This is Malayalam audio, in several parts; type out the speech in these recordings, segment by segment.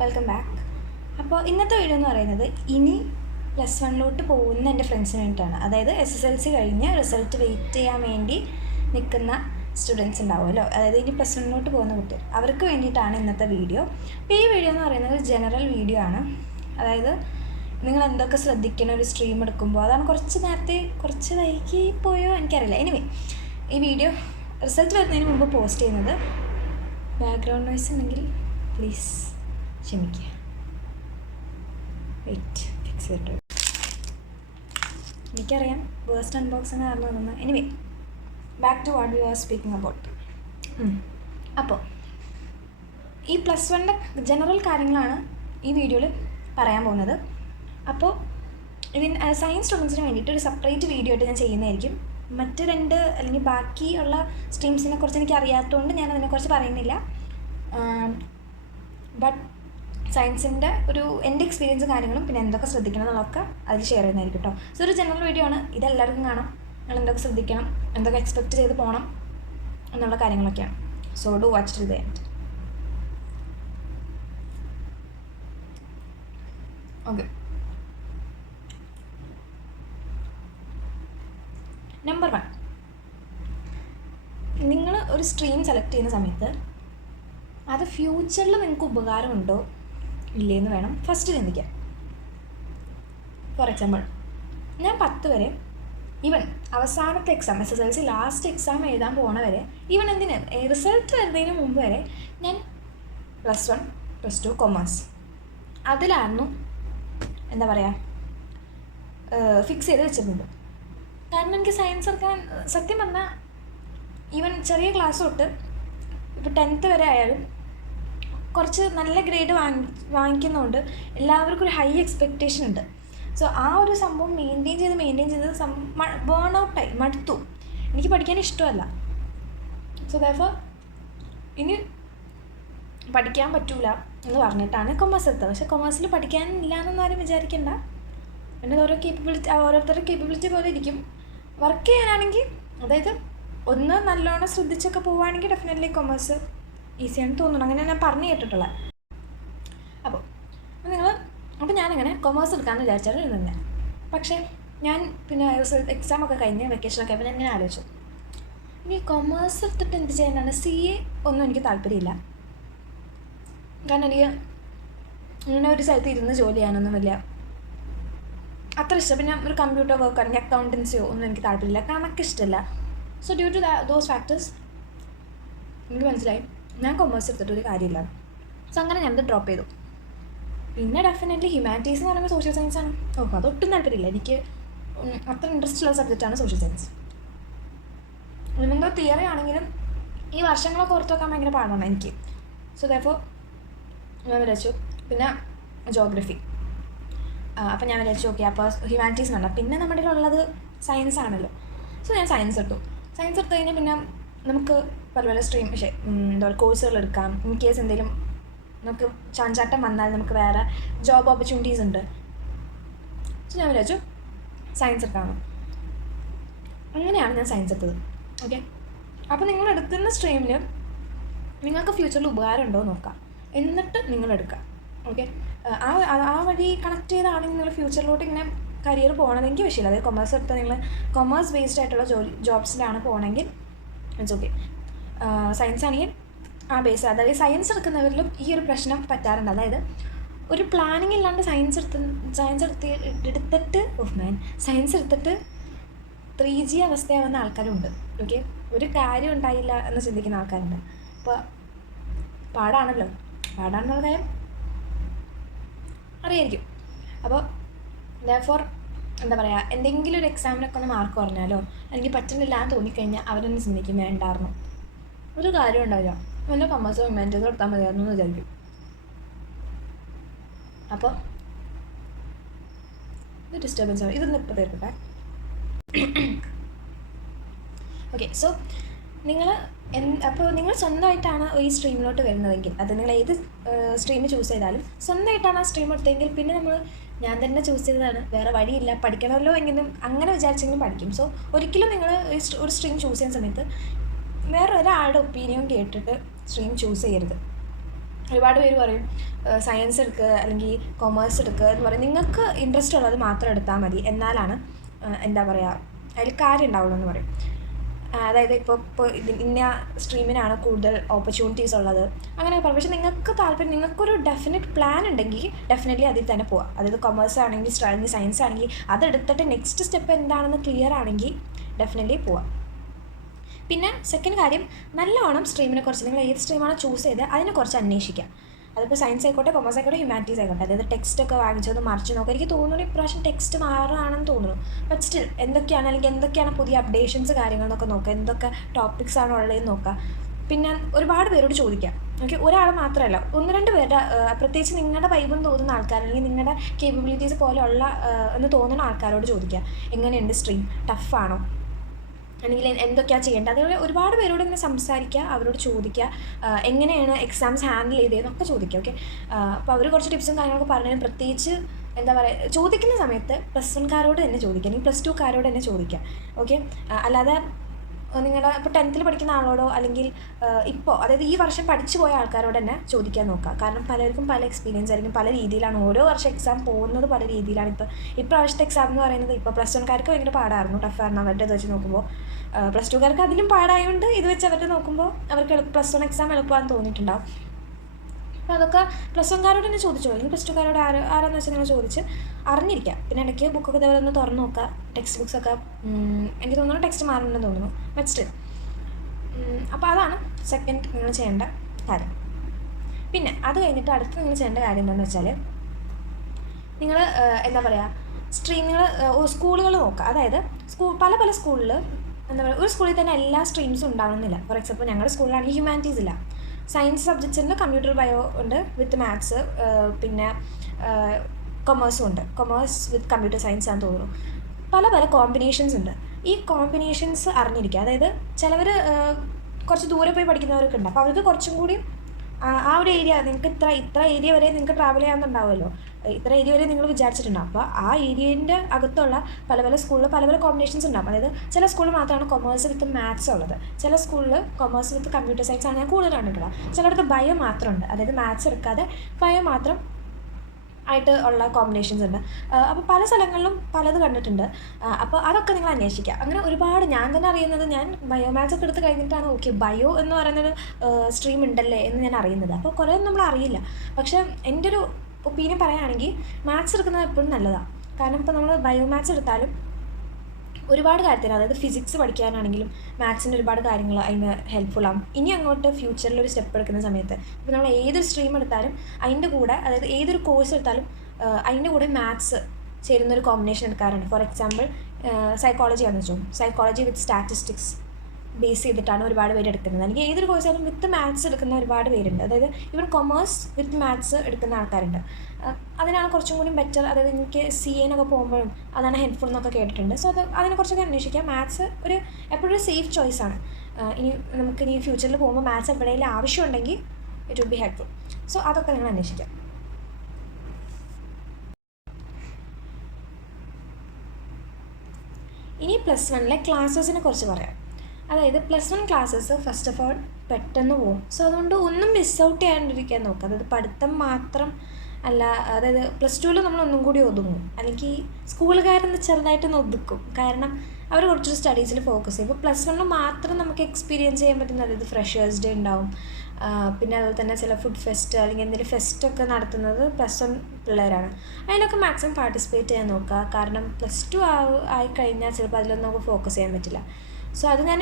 Welcome back. അപ്പോൾ ഇന്നത്തെ വീഡിയോ എന്ന് പറയുന്നത് ഇനി +1 പോകുന്ന എൻ്റെ ഫ്രണ്ട്സിന് വേണ്ടിയിട്ടാണ്. അതായത് SSLC കഴിഞ്ഞ് റിസൾട്ട് വെയിറ്റ് ചെയ്യാൻ വേണ്ടി നിൽക്കുന്ന സ്റ്റുഡൻസ് ഉണ്ടാവുമല്ലോ, അതായത് ഇനി +1 പോകുന്ന കുട്ടികൾ, അവർക്ക് വേണ്ടിയിട്ടാണ് ഇന്നത്തെ വീഡിയോ. അപ്പോൾ ഈ വീഡിയോ എന്ന് പറയുന്നത് ജനറൽ വീഡിയോ ആണ്. അതായത് നിങ്ങൾ എന്തൊക്കെ ശ്രദ്ധിക്കണം ഒരു സ്ട്രീം എടുക്കുമ്പോൾ. അതാണ് കുറച്ച് വൈകി പോയോ എനിക്കറിയില്ല. എനിവേ, ഈ വീഡിയോ റിസൾട്ട് വരുന്നതിന് മുമ്പ് പോസ്റ്റ് ചെയ്യുന്നത്. ബാക്ക്ഗ്രൗണ്ട് നോയ്സ് ഉണ്ടെങ്കിൽ പ്ലീസ് ക്ഷമിക്കുക. വെയിറ്റ് ഫിക്സ് ചെയ്തിട്ട് എനിക്കറിയാം വേസ്റ്റ് അൺബോക്സിങ് കാരണം തോന്നുന്നു. Anyway, back to what we are speaking about. അപ്പോൾ ഈ +1 ജനറൽ കാര്യങ്ങളാണ് ഈ വീഡിയോയിൽ പറയാൻ പോകുന്നത്. അപ്പോൾ സയൻസ് സ്റ്റുഡൻസിന് വേണ്ടിയിട്ട് ഒരു സെപ്പറേറ്റ് വീഡിയോ ആയിട്ട് ഞാൻ ചെയ്യുന്നതായിരിക്കും. മറ്റ് രണ്ട് അല്ലെങ്കിൽ ബാക്കിയുള്ള സ്ട്രീംസിനെ കുറിച്ച് എനിക്ക് അറിയാത്തതുകൊണ്ട് ഞാൻ അതിനെക്കുറിച്ച് പറയുന്നില്ല. ബട്ട് സയൻസിൻ്റെ എൻ്റെ എക്സ്പീരിയൻസും കാര്യങ്ങളും പിന്നെ എന്തൊക്കെ ശ്രദ്ധിക്കണം എന്നുള്ളതൊക്കെ അതിൽ ഷെയർ ചെയ്യുന്നതായിരിക്കും കേട്ടോ. സോ ഒരു ജനറൽ വീഡിയോ ആണ്, ഇതെല്ലാവർക്കും കാണാം. നിങ്ങൾ എന്തൊക്കെ ശ്രദ്ധിക്കണം, എന്തൊക്കെ എക്സ്പെക്റ്റ് ചെയ്ത് പോകണം എന്നുള്ള കാര്യങ്ങളൊക്കെയാണ്. So do watch till the end. Okay, number 1, നിങ്ങൾ ഒരു സ്ട്രീം സെലക്ട് ചെയ്യുന്ന സമയത്ത് അത് ഫ്യൂച്ചറിൽ നിങ്ങൾക്ക് ഉപകാരമുണ്ടോ ഇല്ലേന്ന് വേണം ഫസ്റ്റ് ചിന്തിക്കാൻ. ഫോർ എക്സാമ്പിൾ, ഞാൻ 10 വരെ, ഈവൻ അവസാനത്തെ എക്സാം SSLC ലാസ്റ്റ് എക്സാം എഴുതാൻ പോണ വരെ, ഈവൻ റിസൾട്ട് വരുന്നതിന് മുമ്പ് വരെ ഞാൻ +1 +2 കൊമേഴ്സ് അതിലായിരുന്നു എന്താ പറയുക ഫിക്സ് ചെയ്ത് വെച്ചിരുന്നത്. കാരണം എനിക്ക് സയൻസ് എടുക്കാൻ സത്യം പറഞ്ഞാൽ ഈവൻ ചെറിയ ക്ലാസ് തൊട്ട് ഇപ്പോൾ 10th വരെ ആയാലും കുറച്ച് നല്ല ഗ്രേഡ് വാങ്ങിക്കുന്നതുകൊണ്ട് എല്ലാവർക്കും ഒരു ഹൈ എക്സ്പെക്റ്റേഷൻ ഉണ്ട്. സോ ആ ഒരു സംഭവം മെയിൻറ്റെയിൻ ചെയ്ത് ബേൺ ഔട്ടായി, മടുത്തു. എനിക്ക് പഠിക്കാൻ ഇഷ്ടമല്ല. സോ ദാറ്റ്ഫോർ ഇനി പഠിക്കാൻ പറ്റൂല എന്ന് പറഞ്ഞിട്ടാണ് കൊമേഴ്സ് എടുത്തത്. പക്ഷേ കൊമേഴ്സിൽ പഠിക്കാനില്ല എന്നൊന്നും ആരും വിചാരിക്കേണ്ട. പിന്നെ ഓരോരുത്തരുടെ കേപ്പബിലിറ്റി പോലെ ഇരിക്കും. വർക്ക് ചെയ്യാനാണെങ്കിൽ, അതായത് ഒന്ന് നല്ലോണം ശ്രദ്ധിച്ചൊക്കെ പോവുകയാണെങ്കിൽ ഡെഫിനറ്റ്ലി കൊമേഴ്സ് ഈസിയാണെന്ന് തോന്നുന്നു. അങ്ങനെ ഞാൻ പറഞ്ഞു കേട്ടിട്ടുള്ളത്. അപ്പോൾ ഞാനങ്ങനെ കൊമേഴ്സ് എടുക്കാമെന്ന് വിചാരിച്ചാലും ഇരുന്നെ. പക്ഷേ ഞാൻ പിന്നെ എക്സാമൊക്കെ കഴിഞ്ഞ് വെക്കേഷനൊക്കെ ആയപ്പോൾ ഞാൻ ഇങ്ങനെ ആലോചിച്ചു, ഇനി കൊമേഴ്സ് എടുത്തിട്ട് എന്ത് ചെയ്യാനാണ്? CA ഒന്നും എനിക്ക് താല്പര്യമില്ല. കാരണം എനിക്ക് ഇങ്ങനെ ഒരു സ്ഥലത്ത് ഇരുന്ന് ജോലി ചെയ്യാനൊന്നും വലിയ അത്ര ഇഷ്ടം. പിന്നെ ഒരു കമ്പ്യൂട്ടർ വർക്ക് അല്ലെങ്കിൽ അക്കൗണ്ടൻസിയോ ഒന്നും എനിക്ക് താല്പര്യമില്ല, കണക്ക് ഇഷ്ടമല്ല. So due to those factors എനിക്ക് മനസ്സിലായി ഞാൻ കൊമേഴ്സ് എടുത്തിട്ട് ഒരു കാര്യമില്ല. സോ അങ്ങനെ ഞാനത് ഡ്രോപ്പ് ചെയ്തു. പിന്നെ ഡെഫിനറ്റ്ലി ഹ്യൂമാനിറ്റീസ് എന്ന് പറയുമ്പോൾ സോഷ്യൽ സയൻസാണ്. അതൊട്ടും താല്പര്യമില്ല. എനിക്ക് അത്ര ഇൻട്രസ്റ്റ് ഉള്ള സബ്ജക്റ്റാണ് സോഷ്യൽ സയൻസ്. എന്തോ തിയറി ആണെങ്കിലും ഈ വർഷങ്ങളൊക്കെ ഓർത്ത് വെക്കാൻ ഭയങ്കര പാടാണ് എനിക്ക്. സോ ദാറ്റ്ഫോർ ഞാൻ വിചാരിച്ചു. പിന്നെ ജോഗ്രഫി, അപ്പോൾ ഞാൻ വിചാരിച്ചു ഓക്കെ, അപ്പോൾ ഹ്യൂമാനിറ്റീസ് വേണ്ട. പിന്നെ നമ്മുടെ ഉള്ളത് സയൻസ് ആണല്ലോ. സോ ഞാൻ സയൻസ് എടുത്തു. സയൻസ് എടുത്തു കഴിഞ്ഞാൽ പിന്നെ നമുക്ക് പല സ്ട്രീം എന്താ പറയുക കോഴ്സുകൾ എടുക്കാം. ഇൻ കേസ് എന്തെങ്കിലും നമുക്ക് ചാഞ്ചാട്ടം വന്നാൽ നമുക്ക് വേറെ ജോബ് ഓപ്പർച്യൂണിറ്റീസ് ഉണ്ട്. സോ ഞാൻ വിചാരിച്ചു സയൻസ് എടുക്കാമെന്ന്. അങ്ങനെയാണ് ഞാൻ സയൻസ് എടുത്തത്. ഓക്കെ, അപ്പോൾ നിങ്ങൾ എടുക്കുന്ന സ്ട്രീമിൽ നിങ്ങൾക്ക് ഫ്യൂച്ചറിൽ ഉപകാരം ഉണ്ടോ എന്ന് നോക്കാം, എന്നിട്ട് നിങ്ങളെടുക്കുക. ഓക്കെ, ആ വഴി കണക്ട് ചെയ്താണെങ്കിൽ നിങ്ങൾ ഫ്യൂച്ചറിലോട്ട് ഇങ്ങനെ കരിയർ പോകണമെങ്കിൽ വിഷയമില്ല. അതായത് കൊമേഴ്സ് എടുത്താൽ നിങ്ങൾ കൊമേഴ്സ് ബേസ്ഡ് ആയിട്ടുള്ള ജോബ്സിലാണ് പോകണമെങ്കിൽ ഇറ്റ്സ് ഓക്കെ. സയൻസ് ആണെങ്കിൽ ആ ബേസ്, അതായത് സയൻസ് എടുക്കുന്നവരിലും ഈ ഒരു പ്രശ്നം പറ്റാറുണ്ട്. അതായത് ഒരു പ്ലാനിങ് ഇല്ലാണ്ട് സയൻസ് എടുത്തിട്ട് 3G അവസ്ഥയാവുന്ന ആൾക്കാരുണ്ട്. ഓക്കെ, ഒരു കാര്യം ഉണ്ടായില്ല എന്ന് ചിന്തിക്കുന്ന ആൾക്കാരുണ്ട്. അപ്പോൾ പാടാണെന്നുള്ള കാര്യം അറിയായിരിക്കും. അപ്പോൾ ദെയർഫോർ എന്താ പറയുക, എന്തെങ്കിലും ഒരു എക്സാമിനൊക്കെ ഒന്ന് മാർക്ക് പറഞ്ഞാലോ എനിക്ക് പറ്റുന്നില്ല എന്ന് തോന്നിക്കഴിഞ്ഞാൽ അവരൊന്നും ചിന്തിക്കും വേണ്ടായിരുന്നു, ഒരു കാര്യം ഉണ്ടാവില്ല, എൻ്റെ കൊമേഴ്സോ ഹ്യൂമാനിറ്റീസോ എടുത്താൽ മതിയായിരുന്നു എന്ന് വിചാരിക്കും. അപ്പോൾ ഇത് ഡിസ്റ്റർബൻസ് ആവും. ഇതൊന്നും ഇപ്പോൾ തീർക്കട്ടെ. ഓക്കെ, സോ നിങ്ങൾ സ്വന്തമായിട്ടാണ് ഈ സ്ട്രീമിലോട്ട് വരുന്നതെങ്കിൽ, അത് നിങ്ങൾ ഏത് സ്ട്രീം ചൂസ് ചെയ്താലും സ്വന്തമായിട്ടാണ് ആ സ്ട്രീം എടുത്തെങ്കിൽ പിന്നെ ഞാൻ തന്നെ ചൂസ് ചെയ്തതാണ്, വേറെ വഴിയില്ല, പഠിക്കണമല്ലോ എങ്കിലും അങ്ങനെ വിചാരിച്ചെങ്കിലും പഠിക്കും. സോ ഒരിക്കലും നിങ്ങൾ ഒരു സ്ട്രീം ചൂസ് ചെയ്യുന്ന സമയത്ത് വേറെ ഒരാളുടെ ഒപ്പീനിയൻ കേട്ടിട്ട് സ്ട്രീം ചൂസ് ചെയ്യരുത്. ഒരുപാട് പേര് പറയും സയൻസ് എടുക്കുക അല്ലെങ്കിൽ കൊമേഴ്സ് എടുക്കുക എന്ന് പറയും. നിങ്ങൾക്ക് ഇൻട്രസ്റ്റ് ഉള്ളത് മാത്രം എടുത്താൽ മതി, എന്നാലാണ് എന്താ പറയുക അതിൽ കാര്യം ഉണ്ടാവുള്ളൂ എന്ന് പറയും. അതായത് ഇപ്പോൾ ഇന്ന സ്ട്രീമിനാണ് കൂടുതൽ ഓപ്പർച്യൂണിറ്റീസ് ഉള്ളത് അങ്ങനെയൊക്കെ പറയും. പക്ഷേ നിങ്ങൾക്ക് താല്പര്യം, നിങ്ങൾക്കൊരു ഡെഫിനറ്റ് പ്ലാൻ ഉണ്ടെങ്കിൽ ഡെഫിനറ്റ്ലി അതിൽ തന്നെ പോവാം. അതായത് കൊമേഴ്സ് ആണെങ്കിൽ അല്ലെങ്കിൽ സയൻസ് ആണെങ്കിൽ അതെടുത്തിട്ട് നെക്സ്റ്റ് സ്റ്റെപ്പ് എന്താണെന്ന് ക്ലിയർ ആണെങ്കിൽ ഡെഫിനറ്റ്ലി പോവാം. പിന്നെ സെക്കൻഡ് കാര്യം, നല്ലവണ്ണം സ്ട്രീമിനെ കുറിച്ച് നിങ്ങൾ ഏത് സ്ട്രീമാണ് ചൂസ് ചെയ്ത് അതിനെക്കുറിച്ച് അന്വേഷിക്കുക. അതിപ്പോൾ സയൻസ് ആയിക്കോട്ടെ, കൊമേഴ്സ് ആയിക്കോട്ടെ, ഹ്യൂമാനിറ്റീസ് ആയിക്കോട്ടെ. അതായത് ടെക്സ്റ്റൊക്കെ വാങ്ങിച്ചൊന്ന് മറിച്ച് നോക്കുക. എനിക്ക് തോന്നുന്നു ഇപ്രാവശ്യം ടെക്സ്റ്റ് മാറുകയാണെന്ന് തോന്നുന്നു. ബട്ട് സ്റ്റിൽ എന്തൊക്കെയാണ് പുതിയ അപ്ഡേഷൻസ് കാര്യങ്ങളെന്നൊക്കെ നോക്കുക, എന്തൊക്കെ ടോപ്പിക്സ് ആണ് ഉള്ളതെന്ന് നോക്കുക. പിന്നെ ഒരുപാട് പേരോട് ചോദിക്കാം. ഓക്കെ, ഒരാൾ മാത്രമല്ല, 1-2 പേരുടെ പ്രത്യേകിച്ച് നിങ്ങളുടെ വൈബെന്ന് തോന്നുന്ന ആൾക്കാർ അല്ലെങ്കിൽ നിങ്ങളുടെ കേപ്പബിലിറ്റീസ് പോലെയുള്ള എന്ന് തോന്നുന്ന ആൾക്കാരോട് ചോദിക്കുക. എങ്ങനെയുണ്ട് സ്ട്രീം, ടഫാണോ, അല്ലെങ്കിൽ എന്തൊക്കെയാണ് ചെയ്യേണ്ടത്, അതുപോലെ ഒരുപാട് പേരോട് ഇങ്ങനെ സംസാരിക്കുക, അവരോട് ചോദിക്കുക എങ്ങനെയാണ് എക്സാംസ് ഹാൻഡിൽ ചെയ്തതെന്നൊക്കെ ചോദിക്കുക. ഓക്കെ, അപ്പോൾ അവർ കുറച്ച് ടിപ്സും കാര്യങ്ങളൊക്കെ പറഞ്ഞാലും പ്രത്യേകിച്ച് എന്താ പറയുക, ചോദിക്കുന്ന സമയത്ത് +1കാരോട് തന്നെ ചോദിക്കുക, അല്ലെങ്കിൽ +2കാരോട് തന്നെ ചോദിക്കുക. ഓക്കെ, അല്ലാതെ നിങ്ങളുടെ ഇപ്പോൾ 10th പഠിക്കുന്ന ആളോടോ അല്ലെങ്കിൽ ഇപ്പോൾ അതായത് ഈ വർഷം പഠിച്ചു പോയ ആൾക്കാരോട് തന്നെ ചോദിക്കാൻ നോക്കുക. കാരണം പലർക്കും പല എക്സ്പീരിയൻസ് ആയിരിക്കും, പല രീതിയിലാണ് ഓരോ വർഷം എക്സാം പോകുന്നത്, പല രീതിയിലാണ്. ഇപ്രാവശ്യത്തെ എക്സാം എന്ന് പറയുന്നത് ഇപ്പോൾ +1കാർക്ക് ഭയങ്കര പാടായിരുന്നു, ടഫായിരുന്നു അവരുടെ വെച്ച് നോക്കുമ്പോൾ. +2കാർക്ക് അതിലും പാടായതുകൊണ്ട് ഇത് വെച്ച് അവരുടെ നോക്കുമ്പോൾ അവർക്ക് +1 എക്സാം എളുപ്പമാണെന്ന് തോന്നിയിട്ടുണ്ടാവും. അപ്പോൾ അതൊക്കെ +1കാരോട് തന്നെ ചോദിച്ചോ, അല്ലെങ്കിൽ +2കാരോട് ആരാന്ന് വെച്ചാൽ നിങ്ങൾ ചോദിച്ച് അറിഞ്ഞിരിക്കുക. പിന്നെ ഇടയ്ക്ക് ബുക്കൊക്കെ ഇതേപോലെ ഒന്ന് തുറന്ന് നോക്കുക. ടെക്സ്റ്റ് ബുക്സൊക്കെ എനിക്ക് തോന്നുന്നു ടെക്സ്റ്റ് മാറുന്നുണ്ടെന്ന് തോന്നുന്നു. ബട്ട് അപ്പോൾ അതാണ് സെക്കൻഡ് നിങ്ങൾ ചെയ്യേണ്ട കാര്യം. പിന്നെ അത് കഴിഞ്ഞിട്ട് അടുത്ത് നിങ്ങൾ ചെയ്യേണ്ട കാര്യം എന്താണെന്ന് വെച്ചാൽ, നിങ്ങൾ എന്താ പറയുക സ്ട്രീമുകൾ സ്കൂളുകൾ നോക്കുക. അതായത് പല സ്കൂളിൽ എന്താ പറയുക, ഒരു സ്കൂളിൽ തന്നെ എല്ലാ സ്ട്രീംസും ഉണ്ടാവണമെന്നില്ല. ഫോർ എക്സാമ്പിൾ ഞങ്ങളുടെ സ്കൂളിലാണെങ്കിൽ ഹ്യൂമാനിറ്റീസ് ഇല്ല. സയൻസ് സബ്ജക്ട്സ് ഉണ്ട്, കമ്പ്യൂട്ടർ ബയോ ഉണ്ട് വിത്ത് മാത്സ്, പിന്നെ കൊമേഴ്സും ഉണ്ട്. കൊമേഴ്സ് വിത്ത് കമ്പ്യൂട്ടർ സയൻസ് ആണെന്ന് തോന്നുന്നു. പല കോമ്പിനേഷൻസ് ഉണ്ട്. ഈ കോമ്പിനേഷൻസ് അറിഞ്ഞിരിക്കുക. അതായത് ചിലവർ കുറച്ച് ദൂരെ പോയി പഠിക്കുന്നവരൊക്കെ ഉണ്ട്. അപ്പോൾ അവർക്ക് കുറച്ചും കൂടി ആ ഒരു ഏരിയ, നിങ്ങൾക്ക് ഇത്ര ഏരിയ വരെ നിങ്ങൾക്ക് ട്രാവൽ ചെയ്യാമെന്നുണ്ടാവുമല്ലോ, ഇത്ര ഏരിയ വരെ നിങ്ങൾ വിചാരിച്ചിട്ടുണ്ടാവും. അപ്പോൾ ആ ഏരിയേൻ്റെ അകത്തുള്ള പല സ്കൂളിൽ പല കോമ്പിനേഷൻസ് ഉണ്ടാകും. അതായത് ചില സ്കൂളിൽ മാത്രമാണ് കൊമേഴ്സ് വിത്ത് മാത്സ് ഉള്ളത്, ചില സ്കൂളിൽ കൊമേഴ്സ് വിത്ത് കമ്പ്യൂട്ടർ സയൻസ് ആണ് ഞാൻ കൂടുതൽ കണ്ടിട്ടുള്ളത്. ചിലയിടത്ത് ബയോ മാത്രമുണ്ട്, അതായത് മാത്സ് എടുക്കാതെ ബയോ മാത്രം ആയിട്ട് ഉള്ള കോമ്പിനേഷൻസ് ഉണ്ട്. അപ്പോൾ പല സ്ഥലങ്ങളിലും പലത് കണ്ടിട്ടുണ്ട്. അപ്പോൾ അതൊക്കെ നിങ്ങൾ അന്വേഷിക്കുക. അങ്ങനെ ഒരുപാട് ഞാൻ തന്നെ അറിയുന്നത്, ഞാൻ ബയോമാത്സ് ഒക്കെ എടുത്ത് കഴിഞ്ഞിട്ടാണ് ഓക്കെ ബയോ എന്ന് പറയുന്നൊരു സ്ട്രീം ഉണ്ടല്ലേ എന്ന് ഞാൻ അറിയുന്നത്. അപ്പോൾ കുറേ നമ്മൾ അറിയില്ല. പക്ഷേ എൻ്റെ ഒരു ഒപ്പീനിയൻ പറയുകയാണെങ്കിൽ മാത്സ് എടുക്കുന്നത് എപ്പോഴും നല്ലതാണ്. കാരണം ഇപ്പോൾ നമ്മൾ ബയോമാത്സ് എടുത്താലും ഒരുപാട് കാര്യത്തിന്, അതായത് ഫിസിക്സ് പഠിക്കാനാണെങ്കിലും മാത്സിൻ്റെ ഒരുപാട് കാര്യങ്ങൾ അതിന് ഹെൽപ്ഫുള്ളാകും. ഇനി അങ്ങോട്ട് ഫ്യൂച്ചറിലൊരു സ്റ്റെപ്പ് എടുക്കുന്ന സമയത്ത് ഇപ്പോൾ നമ്മൾ ഏതൊരു സ്ട്രീം എടുത്താലും അതിൻ്റെ കൂടെ, അതായത് ഏതൊരു കോഴ്സ് എടുത്താലും അതിൻ്റെ കൂടെ മാത്സ് ചേരുന്നൊരു കോമ്പിനേഷൻ എടുക്കാറുണ്ട്. ഫോർ എക്സാമ്പിൾ സൈക്കോളജി ആണെന്ന് വെച്ചോ, സൈക്കോളജി വിത്ത് സ്റ്റാറ്റിസ്റ്റിക്സ് ബേസ് ചെയ്തിട്ടാണ് ഒരുപാട് പേര് എടുക്കുന്നത്. അല്ലെങ്കിൽ ഏതൊരു കോഴ്സായാലും വിത്ത് മാത്സ് എടുക്കുന്ന ഒരുപാട് പേരുണ്ട്. അതായത് ഇവൻ കൊമേഴ്സ് വിത്ത് മാത്സ് എടുക്കുന്ന ആൾക്കാരുണ്ട്. അതിനാണ് കുറച്ചും കൂടി ബെറ്റർ. അതായത് എനിക്ക് CA പോകുമ്പോഴും അതാണ് ഹെൽപ്ഫുൾ എന്നൊക്കെ കേട്ടിട്ടുണ്ട്. സോ അതിനെക്കുറിച്ചൊക്കെ അന്വേഷിക്കാം. മാത്സ് എപ്പോഴും സേഫ് ചോയ്സാണ്. നമുക്കിനി ഫ്യൂച്ചറിൽ പോകുമ്പോൾ മാത്സ് എവിടെയെങ്കിലും ആവശ്യമുണ്ടെങ്കിൽ it will be helpful. So അതൊക്കെ നിങ്ങൾ അന്വേഷിക്കാം. ഇനി +1 ക്ലാസ്സസിനെ കുറിച്ച് പറയാം. അതായത് +1 ക്ലാസ്സസ് ഫസ്റ്റ് ഓഫ് ഓൾ പെട്ടെന്ന് പോകും. സോ അതുകൊണ്ട് ഒന്നും മിസ് ഔട്ട് ചെയ്യാണ്ടിരിക്കാൻ നോക്കുക. അതായത് പഠിത്തം മാത്രം അല്ല, അതായത് +2 നമ്മൾ ഒന്നും കൂടി ഒതുങ്ങും, അല്ലെങ്കിൽ സ്കൂളുകാരെന്ന് ചെറുതായിട്ടൊന്ന് ഒതുക്കും. കാരണം അവർ കുറച്ചൊരു സ്റ്റഡീസിൽ ഫോക്കസ് ചെയ്യും. ഇപ്പോൾ +1 മാത്രം നമുക്ക് എക്സ്പീരിയൻസ് ചെയ്യാൻ പറ്റുന്ന, അതായത് ഫ്രഷേഴ്സ് ഡേ ഉണ്ടാവും, പിന്നെ അതുപോലെ തന്നെ ചില ഫുഡ് ഫെസ്റ്റ് അല്ലെങ്കിൽ എന്തെങ്കിലും ഫെസ്റ്റൊക്കെ നടത്തുന്നത് +1 പിള്ളേരാണ്. അതിലൊക്കെ മാക്സിമം പാർട്ടിസിപ്പേറ്റ് ചെയ്യാൻ നോക്കുക. കാരണം +2 ആയിക്കഴിഞ്ഞാൽ ചിലപ്പോൾ അതിലൊന്നും നമുക്ക് ഫോക്കസ് ചെയ്യാൻ പറ്റില്ല. സോ അത് ഞാൻ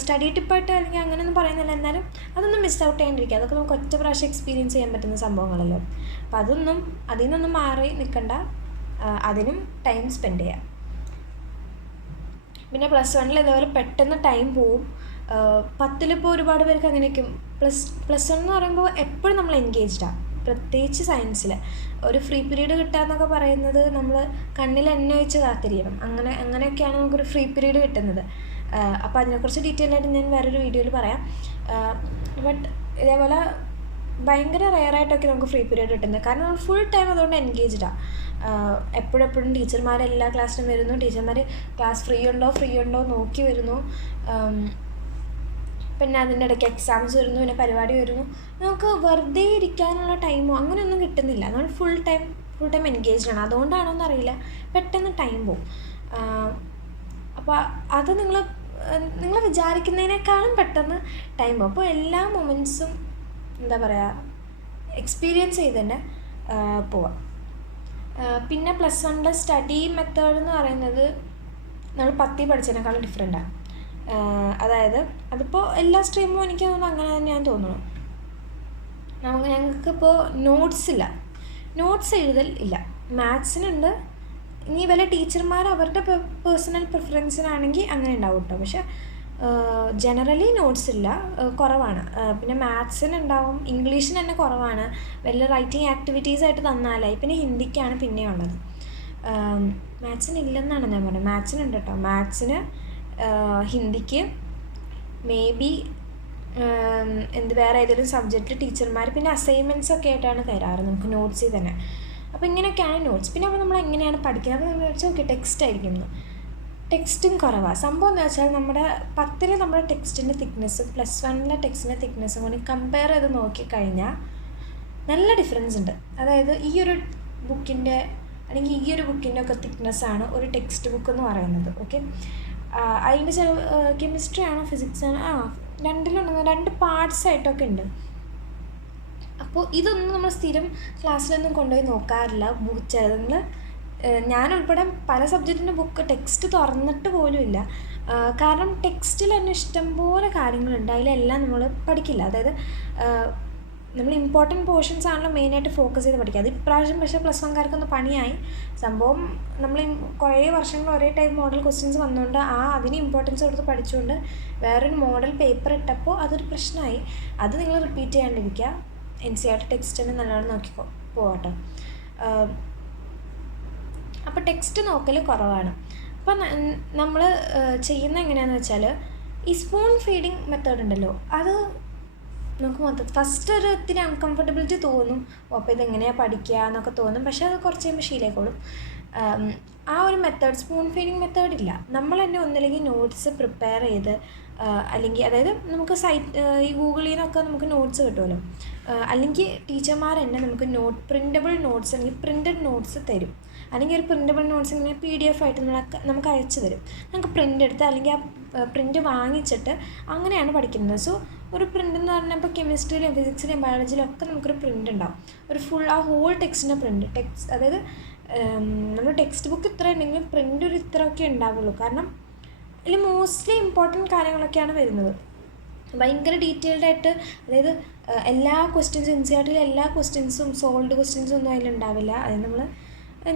സ്റ്റഡി ടിപ്പായിട്ട് അല്ലെങ്കിൽ അങ്ങനെയൊന്നും പറയുന്നില്ല, എന്നാലും അതൊന്നും മിസ് ഔട്ട് ചെയ്യാണ്ടിരിക്കുക. അതൊക്കെ നമുക്ക് ഒറ്റ പ്രാവശ്യം എക്സ്പീരിയൻസ് ചെയ്യാൻ പറ്റുന്ന സംഭവങ്ങളല്ലോ. അപ്പോൾ അതിൽ നിന്നൊന്നും മാറി നിൽക്കണ്ട, അതിനും ടൈം സ്പെൻഡ് ചെയ്യാം. പിന്നെ +1 ഇതേപോലെ പെട്ടെന്ന് ടൈം പോവും. 10 ഒരുപാട് പേർക്ക് അങ്ങനെയൊക്കെ. +1 എന്ന് പറയുമ്പോൾ എപ്പോഴും നമ്മൾ എൻഗേജ്ഡാണ്. പ്രത്യേകിച്ച് സയൻസിൽ ഒരു ഫ്രീ പീരീഡ് കിട്ടുക എന്നൊക്കെ പറയുന്നത് നമ്മൾ കണ്ണിൽ എണ്ണ വെച്ച് കാത്തിരിക്കണം. അങ്ങനെയൊക്കെയാണ് നമുക്കൊരു ഫ്രീ പീരീഡ് കിട്ടുന്നത്. അപ്പോൾ അതിനെക്കുറിച്ച് ഡീറ്റെയിൽ ആയിട്ട് ഞാൻ വേറൊരു വീഡിയോയിൽ പറയാം. ബട്ട് ഇതേപോലെ ഭയങ്കര റെയറായിട്ടൊക്കെ നമുക്ക് ഫ്രീ പീരീഡ് കിട്ടുന്നത്. കാരണം നമ്മൾ ഫുൾ ടൈം അതുകൊണ്ട് എൻഗേജ്ഡാണ്. എപ്പോഴും ടീച്ചർമാർ എല്ലാ ക്ലാസ്സിലും വരുന്നു, ടീച്ചർമാർ ക്ലാസ് ഫ്രീ ഉണ്ടോ നോക്കി വരുന്നു. പിന്നെ അതിൻ്റെ ഇടയ്ക്ക് എക്സാംസ് വരുന്നു, പിന്നെ പരിപാടി വരുന്നു. നമുക്ക് വെറുതെ ഇരിക്കാനുള്ള ടൈമോ അങ്ങനെയൊന്നും കിട്ടുന്നില്ല. നമ്മൾ ഫുൾ ടൈം എൻഗേജ്ഡ് ആണ്. അതുകൊണ്ടാണോ എന്നറിയില്ല, പെട്ടെന്ന് ടൈം പോവും. അപ്പോൾ അത് നിങ്ങൾ വിചാരിക്കുന്നതിനേക്കാളും പെട്ടെന്ന് ടൈം പോകും. അപ്പോൾ എല്ലാ മൊമെൻറ്റ്സും എന്താ പറയുക, എക്സ്പീരിയൻസ് ചെയ്ത് തന്നെ പോവാം. പിന്നെ +1 സ്റ്റഡി മെത്തേഡ് എന്ന് പറയുന്നത് നമ്മൾ 10 പഠിച്ചതിനേക്കാളും ഡിഫറെൻറ്റാണ്. അതായത് അതിപ്പോൾ എല്ലാ സ്ട്രീമും എനിക്ക് തോന്നുന്നു അങ്ങനെ തന്നെയാണെന്ന് തോന്നുന്നു. ഞങ്ങൾക്കിപ്പോൾ നോട്ട്സ് എഴുതൽ ഇല്ല. മാത്സിനുണ്ട്. ഇനി വല്ല ടീച്ചർമാർ അവരുടെ പേഴ്സണൽ പ്രിഫറൻസിനാണെങ്കിൽ അങ്ങനെ ഉണ്ടാവും കേട്ടോ. പക്ഷെ ജനറലി നോട്ട്സ് ഇല്ല, കുറവാണ്. പിന്നെ മാത്സിനുണ്ടാവും, ഇംഗ്ലീഷിന് തന്നെ കുറവാണ്. വല്ല റൈറ്റിംഗ് ആക്ടിവിറ്റീസായിട്ട് തന്നാലായി. പിന്നെ ഹിന്ദിക്കാണ് പിന്നെ ഉള്ളത്. മാത്സിനില്ലെന്നാണ് ഞാൻ പറഞ്ഞത്. മാത്സിനുണ്ട് കേട്ടോ. മാത്സിന്, ഹിന്ദിക്ക് മേ ബി വേറെ ഏതെങ്കിലും സബ്ജക്റ്റ് ടീച്ചർമാർ പിന്നെ അസൈൻമെൻറ്റ്സ് ഒക്കെ ആയിട്ടാണ് തരാറ് നമുക്ക് നോട്ട്സിൽ തന്നെ. അപ്പോൾ ഇങ്ങനെയൊക്കെയാണ് നോട്ട്സ്. പിന്നെ അപ്പോൾ നമ്മൾ എങ്ങനെയാണ് പഠിക്കുന്നത്? അപ്പോൾ നമ്മൾ വെച്ചാൽ ഓക്കെ ടെക്സ്റ്റ് ആയിരിക്കുന്നു. ടെക്സ്റ്റും കുറവാണ്. സംഭവം എന്ന് വെച്ചാൽ നമ്മുടെ 10ൽ നമ്മുടെ ടെക്സ്റ്റിൻ്റെ തിക്നെസ്സും +1 ടെക്സ്റ്റിൻ്റെ തിക്നെസ്സും കൂടി കമ്പയർ ചെയ്ത് നോക്കിക്കഴിഞ്ഞാൽ നല്ല ഡിഫറൻസ് ഉണ്ട്. അതായത് ഈ ഒരു ബുക്കിൻ്റെ അല്ലെങ്കിൽ ഈ ഒരു ബുക്കിൻ്റെ ഒക്കെ തിക്നെസ്സാണ് ഒരു ടെക്സ്റ്റ് ബുക്ക് എന്ന് പറയുന്നത്. ഓക്കെ, അതിൻ്റെ ചില കെമിസ്ട്രി ആണോ ഫിസിക്സ് ആണോ, രണ്ടിലുണ്ടെന്ന് 2 പാർട്സായിട്ടൊക്കെ ഉണ്ട്. അപ്പോൾ ഇതൊന്നും നമ്മൾ സ്ഥിരം ക്ലാസ്സിലൊന്നും കൊണ്ടുപോയി നോക്കാറില്ല. ചിലതിൽ ഞാനുൾപ്പെടെ പല സബ്ജക്റ്റിൻ്റെ ബുക്ക് ടെക്സ്റ്റ് തുറന്നിട്ട് പോലും ഇല്ല. കാരണം ടെക്സ്റ്റിൽ തന്നെ ഇഷ്ടംപോലെ കാര്യങ്ങളുണ്ട്, അതിലെല്ലാം നമ്മൾ പഠിക്കില്ല. അതായത് നമ്മൾ ഇമ്പോർട്ടൻറ്റ് പോർഷൻസ് ആണല്ലോ മെയിനായിട്ട് ഫോക്കസ് ചെയ്ത് പഠിക്കുക. അത് ഇപ്രാവശ്യം പക്ഷേ +1കാർക്കൊന്ന് പണിയായി. സംഭവം നമ്മൾ കുറേ വർഷങ്ങൾ ഒരേ ടൈപ്പ് മോഡൽ ക്വസ്റ്റ്യൻസ് വന്നുകൊണ്ട് അതിന് ഇമ്പോർട്ടൻസ് കൊടുത്ത് പഠിച്ചുകൊണ്ട് വേറൊരു മോഡൽ പേപ്പർ ഇട്ടപ്പോൾ അതൊരു പ്രശ്നമായി. അത് നിങ്ങൾ റിപ്പീറ്റ് ചെയ്യാണ്ടിരിക്കുക. NCERT ടെക്സ്റ്റ് തന്നെ നല്ലോണം പോകട്ടോ. അപ്പോൾ ടെക്സ്റ്റ് നോക്കൽ കുറവാണ്. അപ്പം നമ്മൾ ചെയ്യുന്നത് എങ്ങനെയാണെന്ന് വെച്ചാൽ, ഈ സ്പൂൺ ഫീഡിങ് മെത്തേഡ് ഉണ്ടല്ലോ, അത് നമുക്ക് ഫസ്റ്റ് ഒരു ഇത്തിരി അൺകംഫർട്ടബിലിറ്റി തോന്നും. അപ്പോൾ ഇതെങ്ങനെയാണ് പഠിക്കുക എന്നൊക്കെ തോന്നും. പക്ഷേ അത് കുറച്ച് കഴിയുമ്പോൾ ശീലമായിക്കോളും. ആ ഒരു മെത്തേഡ്, സ്പൂൺ ഫീഡിങ് മെത്തേഡ് ഇല്ല. നമ്മൾ തന്നെ ഒന്നില്ലെങ്കിൽ നോട്ട്സ് പ്രിപ്പയർ ചെയ്ത്, അല്ലെങ്കിൽ അതായത് നമുക്ക് ഈ ഗൂഗിളിൽ നിന്നൊക്കെ നമുക്ക് നോട്ട്സ് കിട്ടുമല്ലോ. അല്ലെങ്കിൽ ടീച്ചർമാർ തന്നെ നമുക്ക് പ്രിൻ്റബിൾ നോട്ട്സ് അല്ലെങ്കിൽ പ്രിൻ്റഡ് നോട്ട്സ് തരും. അല്ലെങ്കിൽ ഒരു പ്രിൻ്റബിൾ നോട്ട്സ് ഇങ്ങനെ PDF ആയിട്ട് നമുക്ക് അയച്ചു തരും. നമുക്ക് പ്രിൻ്റ് എടുത്ത് അല്ലെങ്കിൽ ആ പ്രിൻ്റ് വാങ്ങിച്ചിട്ട് അങ്ങനെയാണ് പഠിക്കുന്നത്. സോ ഒരു പ്രിൻ്റ് എന്ന് പറഞ്ഞാൽ ഇപ്പോൾ കെമിസ്ട്രിയിലും ഫിസിക്സിലും ബയോളജിയിലും ഒക്കെ നമുക്കൊരു പ്രിൻ്റ് ഉണ്ടാവും. ഒരു ആ ഹോൾ ടെക്സ്റ്റിൻ്റെ പ്രിൻ്റ്. അതായത് നമ്മൾ ടെക്സ്റ്റ് ബുക്ക് ഇത്ര ഉണ്ടെങ്കിലും പ്രിൻ്റ് ഒരു ഇത്രയൊക്കെ ഉണ്ടാവുള്ളൂ. കാരണം ഇതിൽ മോസ്റ്റ്ലി ഇമ്പോർട്ടൻറ്റ് കാര്യങ്ങളൊക്കെയാണ് വരുന്നത്. ഭയങ്കര ഡീറ്റെയിൽഡായിട്ട്, അതായത് എല്ലാ ക്വസ്റ്റ്യൻസും NCERTയിലെ എല്ലാ ക്വസ്റ്റ്യൻസും സോൾവ്ഡ് ക്വസ്റ്റ്യൻസും ഒന്നും അതിലുണ്ടാവില്ല. അത് നമ്മൾ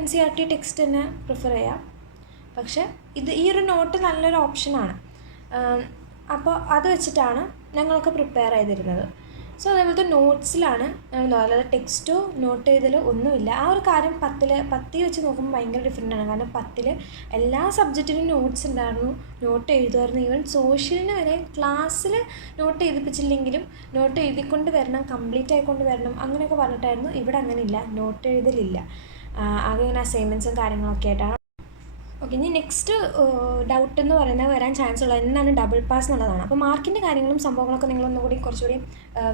NCERT ടെക്സ്റ്റ് തന്നെ പ്രിഫർ ചെയ്യാം. പക്ഷേ ഈ ഒരു നോട്ട് നല്ലൊരു ഓപ്ഷനാണ്. അപ്പോൾ അത് വെച്ചിട്ടാണ് ഞങ്ങളൊക്കെ പ്രിപ്പയർ ചെയ്തിരുന്നത്. സോ അതേപോലത്തെ നോട്ട്സിലാണ്, അല്ലാതെ ടെക്സ്റ്റോ നോട്ട് ചെയ്തലോ ഒന്നുമില്ല. ആ ഒരു കാര്യം 10 വെച്ച് നോക്കുമ്പോൾ ഭയങ്കര ഡിഫറെൻ്റാണ്. കാരണം 10 എല്ലാ സബ്ജക്റ്റിനും നോട്ട്സ് ഉണ്ടായിരുന്നു, നോട്ട് എഴുതുമായിരുന്നു. ഈവൻ സോഷ്യലിന് വരെ ക്ലാസ്സിൽ നോട്ട് എഴുതിപ്പിച്ചില്ലെങ്കിലും നോട്ട് എഴുതിക്കൊണ്ട് വരണം, കംപ്ലീറ്റ് ആയിക്കൊണ്ട് വരണം, അങ്ങനെയൊക്കെ പറഞ്ഞിട്ടായിരുന്നു. ഇവിടെ അങ്ങനെയില്ല, നോട്ട് എഴുതലില്ല. ആകെ ഇങ്ങനെ അസൈൻമെൻറ്റ്സും കാര്യങ്ങളൊക്കെ ആയിട്ടാണ്. ഓക്കെ, ഇനി നെക്സ്റ്റ് ഡൗട്ട് എന്ന് പറയുന്നത് വരാൻ ചാൻസ് ഉള്ളത് എന്താണ് ഡബിൾ പാസ് എന്നുള്ളതാണ്. അപ്പോൾ മാർക്കിൻ്റെ കാര്യങ്ങളും സംഭവങ്ങളൊക്കെ നിങ്ങളൊന്നുകൂടി കുറച്ചുകൂടി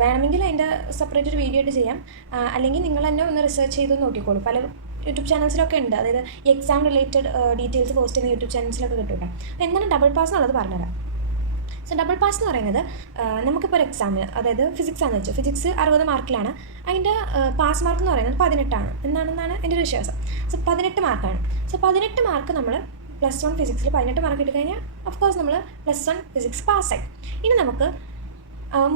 വേണമെങ്കിൽ അതിൻ്റെ സെപ്പറേറ്റ് ഒരു വീഡിയോ ആയിട്ട് ചെയ്യാം. അല്ലെങ്കിൽ നിങ്ങൾ തന്നെ ഒന്ന് റിസർച്ച് ചെയ്ത് നോക്കിക്കോളൂ. പല യൂട്യൂബ് ചാനൽസിലൊക്കെ ഉണ്ട്. അതായത് ഈ എക്സാം റിലേറ്റഡ് ഡീറ്റെയിൽസ് പോസ്റ്റ് ചെയ്യുന്ന യൂട്യൂബ് ചാനൽസിലൊക്കെ കിട്ടും. അപ്പോൾ എന്താണ് ഡബിൾ പാസ് എന്നുള്ളത് പറഞ്ഞുതരാം. സോ ഡബിൾ പാസ് എന്ന് പറയുന്നത്, നമുക്കിപ്പോൾ ഒരു എക്സാമിന്, അതായത് ഫിസിക്സ് ആണെന്ന് വെച്ചു, ഫിസിക്സ് 60 മാർക്കിലാണ്. അതിൻ്റെ പാസ് മാർക്ക് എന്ന് പറയുന്നത് 18 എന്നാണ് എൻ്റെ ഒരു വിശ്വാസം. സോ 18 മാർക്കാണ്. സോ 18 മാർക്ക് നമ്മൾ +1 ഫിസിക്സിൽ 18 മാർക്ക് കിട്ടിക്കഴിഞ്ഞാൽ ഓഫ്കോഴ്സ് നമ്മൾ +1 ഫിസിക്സ് പാസ്സായി. ഇനി നമുക്ക്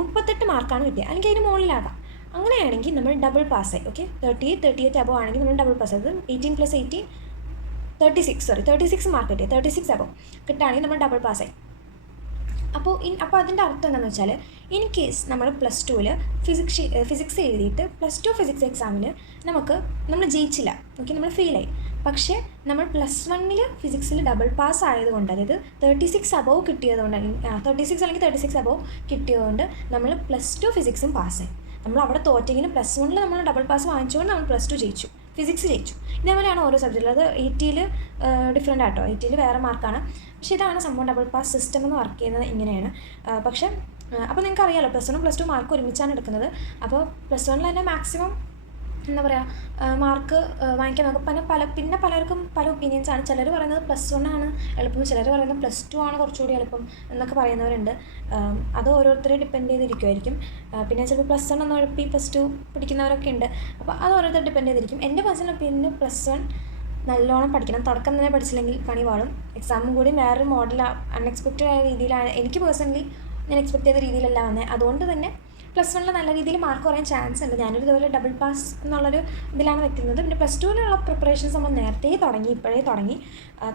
38 മാർക്കാണ് കിട്ടിയത്, അല്ലെങ്കിൽ അതിന് മുകളിലാകാം. അങ്ങനെയാണെങ്കിൽ നമ്മൾ ഡബിൾ പാസ്സായി. ഓക്കെ, 38 അബവ് ആണെങ്കിൽ നമ്മൾ ഡബിൾ പാസ്. അത് 18 + 18 36 മാർക്ക് കിട്ടിയത്, 36 അബവ് കിട്ടുകയാണെങ്കിൽ നമ്മൾ ഡബിൾ പാസ്സായി. അപ്പോൾ അതിൻ്റെ അർത്ഥം എന്താണെന്ന് വെച്ചാൽ, ഇൻ കേസ് നമ്മൾ +2ൽ ഫിസിക്സ് എഴുതിയിട്ട് +2 ഫിസിക്സ് എക്സാമിൽ നമ്മൾ ജയിച്ചില്ല, ഓക്കെ, നമ്മൾ ഫെയിലായി. പക്ഷേ നമ്മൾ +1 ഫിസിക്സിൽ ഡബിൾ പാസ് ആയതുകൊണ്ട്, അതായത് 36 അബവ് കിട്ടിയതുകൊണ്ട്, 36 അല്ലെങ്കിൽ 36 അബവ് കിട്ടിയതുകൊണ്ട് നമ്മൾ +2 ഫിസിക്സും പാസ്സായി. നമ്മൾ അവിടെ തോറ്റെങ്കിലും +1 നമ്മൾ ഡബിൾ പാസ് വാങ്ങിച്ചുകൊണ്ട് നമ്മൾ +2 ജയിച്ചു, ഫിസിക്സ് ജയിച്ചു. ഇതേപോലെയാണ് ഓരോ സബ്ജക്റ്റിൽ. അത് 80ൽ ഡിഫറെൻ്റ് ആട്ടോ, 80ൽ വേറെ മാർക്കാണ്. പക്ഷേ ഇതാണ് സംഭവം. ഡബിൾ പാസ് സിസ്റ്റം എന്ന് വർക്ക് ചെയ്യുന്നത് ഇങ്ങനെയാണ്. പക്ഷേ അപ്പോൾ നിങ്ങൾക്ക് അറിയാമല്ലോ +1 +2 മാർക്ക് ഒരുമിച്ചാണ് എടുക്കുന്നത്. അപ്പോൾ +1 തന്നെ മാക്സിമം എന്താ പറയുക മാർക്ക് വാങ്ങിക്കാൻ നോക്കും. പിന്നെ പലർക്കും പല ഒപ്പീനിയൻസാണ്. ചിലർ പറയുന്നത് +1 ആണ് എളുപ്പം, ചിലർ പറയുന്നത് +2 ആണ് കുറച്ചുകൂടി എളുപ്പം എന്നൊക്കെ പറയുന്നവരുണ്ട്. അത് ഓരോരുത്തരെ ഡിപ്പെൻഡ് ചെയ്തിരിക്കുമായിരിക്കും. പിന്നെ ചിലപ്പോൾ +1 ഒന്ന് ഉഴപ്പി +2 പിടിക്കുന്നവരൊക്കെ ഉണ്ട്. അപ്പോൾ അത് ഓരോരുത്തർ ഡിപ്പെൻഡ് ചെയ്തിരിക്കും. എൻ്റെ പേഴ്സണൽ ഒപ്പീനിയൻ +1 നല്ലോണം പഠിക്കണം. തുടക്കം തന്നെ പഠിച്ചില്ലെങ്കിൽ പണി പാടും. എക്സാമും കൂടി വേറൊരു മോഡൽ അൺഎക്സ്പെക്റ്റഡ് ആയ രീതിയിലാണ് എനിക്ക് പേഴ്സണലി ഞാൻ എക്സ്പെക്ട് ചെയ്ത രീതിയിലല്ല വന്നത്. അതുകൊണ്ട് തന്നെ +1 നല്ല രീതിയിൽ മാർക്ക് കുറയാൻ ചാൻസ് ഉണ്ട്. ഞാനൊരു ഇതുപോലെ ഡബിൾ പാസ് എന്നുള്ളൊരു ഇതിലാണ് വെക്കുന്നത്. പിന്നെ +2 പ്രിപ്പറേഷൻസ് നമ്മൾ നേരത്തെ ഇപ്പോഴേ തുടങ്ങി.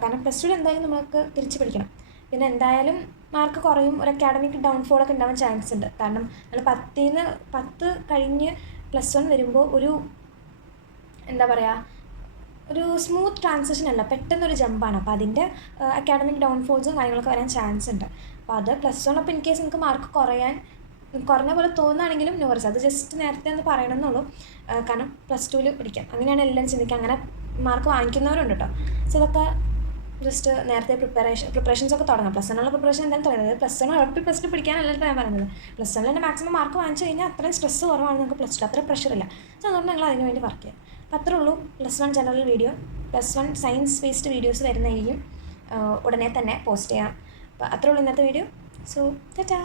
കാരണം +2 എന്തായാലും നമുക്ക് തിരിച്ച് പിടിക്കണം. പിന്നെ എന്തായാലും മാർക്ക് കുറയും, ഒരു അക്കാഡമിക് ഡൗൺഫോളൊക്കെ ഉണ്ടാവാൻ ചാൻസ് ഉണ്ട്. കാരണം നമ്മൾ 10 കഴിഞ്ഞ് +1 വരുമ്പോൾ ഒരു എന്താ പറയുക, ഒരു സ്മൂത്ത് ട്രാൻസിഷൻ അല്ല, പെട്ടെന്നൊരു ജമ്പാണ്. അപ്പോൾ അതിൻ്റെ അക്കാഡമിക് ഡൗൺഫോൾസും കാര്യങ്ങളൊക്കെ വരാൻ ചാൻസ് ഉണ്ട്. അപ്പോൾ അത് +1 അപ്പോൾ ഇൻ കേസ് നിങ്ങൾക്ക് മാർക്ക് കുറഞ്ഞ പോലെ തോന്നുകയാണെങ്കിലും നോർസ് അത് ജസ്റ്റ് നേരത്തെ ഒന്ന് പറയണമെന്നുള്ളൂ. കാരണം +2 പഠിക്കാം, അങ്ങനെയാണ് എല്ലാം ചിന്തിക്കുക. അങ്ങനെ മാർക്ക് വാങ്ങിക്കുന്നവരുണ്ട് കേട്ടോ. സോ ഇതൊക്കെ ജസ്റ്റ് നേരത്തെ പ്രിപ്പറേഷൻസൊക്കെ തുടങ്ങാം. +1 പ്രിപ്പറേഷൻ എന്തായാലും തുടങ്ങുന്നത്. +1 ഉറപ്പിൽ +2 പഠിക്കാനല്ല ഞാൻ പറയുന്നത്. +1 തന്നെ മാക്സിമം മാർക്ക് വാങ്ങിച്ചു കഴിഞ്ഞാൽ അത്രയും സ്ട്രെസ് കുറവാണ് നിങ്ങൾക്ക് +2, അത്രയും പ്രഷറില്ല. സോ അതുകൊണ്ട് നിങ്ങൾ അതിന് വേണ്ടി വർക്ക് ചെയ്യുക. അപ്പോൾ അത്രേ ഉള്ളൂ +1 general video. +1 science based videos വരുന്നതായിരിക്കും, ഉടനെ തന്നെ പോസ്റ്റ് ചെയ്യാം. അപ്പോൾ അത്രേ ഉള്ളൂ ഇന്നത്തെ വീഡിയോ. സോ ടാറ്റാ.